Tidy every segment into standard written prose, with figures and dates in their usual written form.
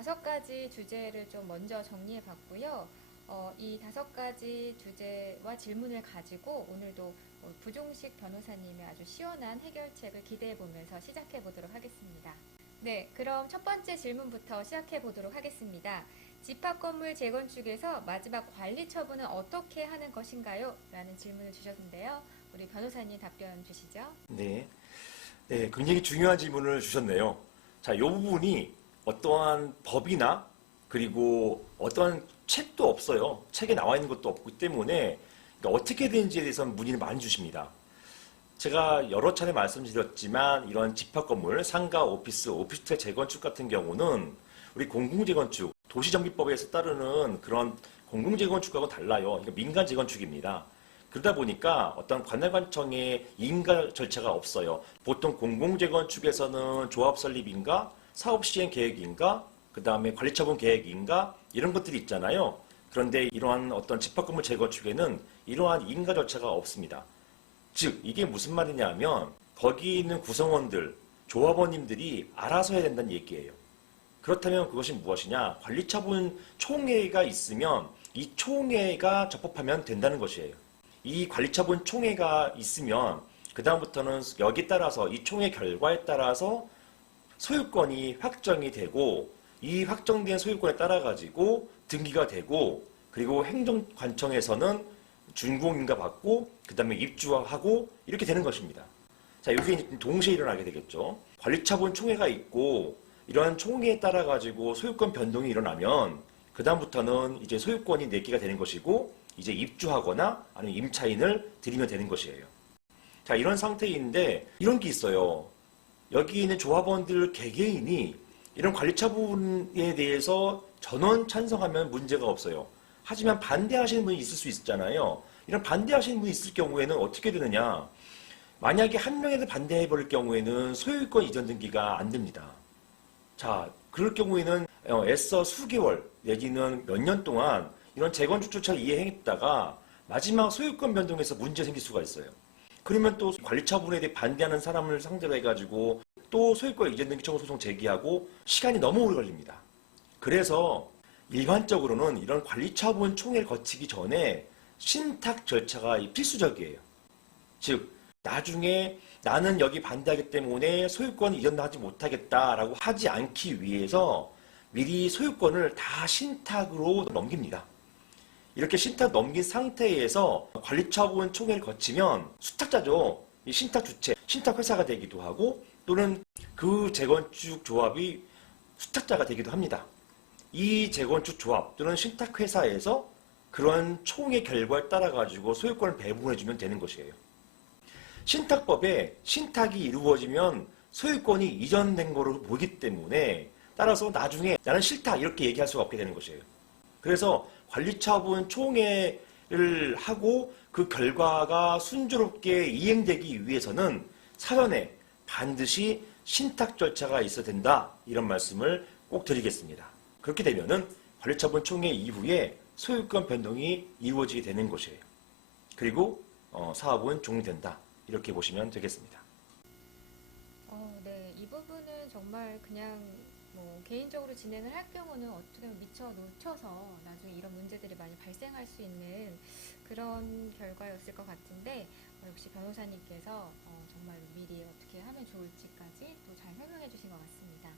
5가지 주제를 좀 먼저 정리해 봤고요. 이 5가지 주제와 질문을 가지고 오늘도 부종식 변호사님의 아주 시원한 해결책을 기대해 보면서 시작해 보도록 하겠습니다. 네, 그럼 첫 번째 질문부터 시작해 보도록 하겠습니다. 집합건물 재건축에서 마지막 관리 처분은 어떻게 하는 것인가요? 라는 질문을 주셨는데요. 우리 변호사님 답변 주시죠. 네, 굉장히 중요한 질문을 주셨네요. 자, 이 부분이 어떠한 법이나 그리고 어떠한 책도 없어요. 책에 나와 있는 것도 없기 때문에 그러니까 어떻게 되는지에 대해서는 문의를 많이 주십니다. 제가 여러 차례 말씀드렸지만 이런 집합건물, 상가, 오피스텔 재건축 같은 경우는 우리 공공재건축, 도시정비법에서 따르는 그런 공공재건축하고 달라요. 그러니까 민간 재건축입니다. 그러다 보니까 어떤 관할관청의 인가 절차가 없어요. 보통 공공재건축에서는 조합 설립인가, 사업시행 계획인가, 그 다음에 관리처분 계획인가 이런 것들이 있잖아요. 그런데 이러한 어떤 집합건물 재건축에는 이러한 인가 절차가 없습니다. 즉 이게 무슨 말이냐면 거기 있는 구성원들, 조합원님들이 알아서 해야 된다는 얘기예요. 그렇다면 그것이 무엇이냐? 관리처분 총회가 있으면 이 총회가 접합하면 된다는 것이에요. 이 관리처분 총회가 있으면 그 다음부터는 여기에 따라서 이 총회 결과에 따라서 소유권이 확정이 되고 이 확정된 소유권에 따라 가지고 등기가 되고 그리고 행정관청에서는 준공인가 받고 그 다음에 입주하고 이렇게 되는 것입니다. 자, 이게 동시에 일어나게 되겠죠. 관리처분 총회가 있고 이런 총회에 따라 가지고 소유권 변동이 일어나면 그 다음부터는 이제 소유권이 내기가 되는 것이고 이제 입주하거나 아니면 임차인을 들이면 되는 것이에요. 자, 이런 상태인데 이런 게 있어요. 여기 있는 조합원들 개개인이 이런 관리처분에 대해서 전원 찬성하면 문제가 없어요. 하지만 반대하시는 분이 있을 수 있잖아요. 이런 반대하시는 분이 있을 경우에는 어떻게 되느냐. 만약에 한 명이라도 반대해버릴 경우에는 소유권 이전 등기가 안 됩니다. 자, 그럴 경우에는 애써 수개월 내지는 몇 년 동안 이런 재건축 절차를 이행했다가 마지막 소유권 변동에서 문제 생길 수가 있어요. 그러면 또 관리처분에 대해 반대하는 사람을 상대로 해가지고 또 소유권 이전 등기 청구 소송 제기하고 시간이 너무 오래 걸립니다. 그래서 일반적으로는 이런 관리처분 총회를 거치기 전에 신탁 절차가 필수적이에요. 즉 나중에 나는 여기 반대하기 때문에 소유권 이전하지 못하겠다라고 하지 않기 위해서 미리 소유권을 다 신탁으로 넘깁니다. 이렇게 신탁 넘긴 상태에서 관리처분 총회를 거치면 수탁자죠. 이 신탁 주체, 신탁 회사가 되기도 하고 또는 그 재건축 조합이 수탁자가 되기도 합니다. 이 재건축 조합 또는 신탁 회사에서 그런 총회 결과에 따라 가지고 소유권을 배분해주면 되는 것이에요. 신탁법에 신탁이 이루어지면 소유권이 이전된 거로 보기 때문에 따라서 나중에 나는 싫다 이렇게 얘기할 수가 없게 되는 것이에요. 그래서 관리처분 총회를 하고 그 결과가 순조롭게 이행되기 위해서는 사전에 반드시 신탁 절차가 있어야 된다 이런 말씀을 꼭 드리겠습니다. 그렇게 되면은 관리처분 총회 이후에 소유권 변동이 이루어지게 되는 것이에요. 그리고 사업은 종료된다 이렇게 보시면 되겠습니다. 네, 이 부분은 정말 그냥 개인적으로 진행을 할 경우는 어떻게 보면 미처 놓쳐서 나중에 이런 문제들이 많이 발생할 수 있는 그런 결과였을 것 같은데 역시 변호사님께서 정말 미리 어떻게 하면 좋을지까지 또 잘 설명해 주신 것 같습니다.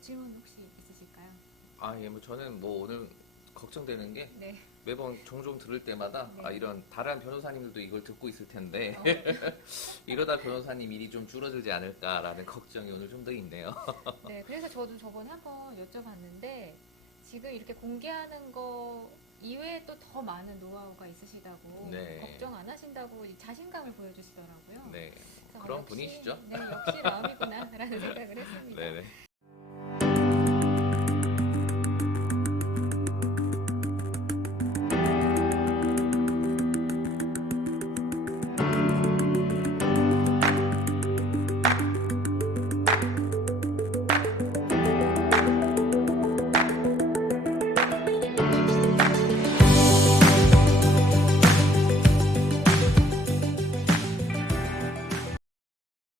질문 혹시 있으실까요? 예, 저는 오늘 걱정되는 게 네. 매번 종종 들을 때마다 네. 이런 다른 변호사님들도 이걸 듣고 있을 텐데 이러다 변호사님 일이 좀 줄어들지 않을까라는 걱정이 오늘 좀 더 있네요. 네, 그래서 저도 저번에 한번 여쭤봤는데 지금 이렇게 공개하는 거 이외에 또 더 많은 노하우가 있으시다고 네. 걱정 안 하신다고 자신감을 보여주시더라고요. 네, 그래서 그런 역시, 분이시죠? 네, 역시 마음이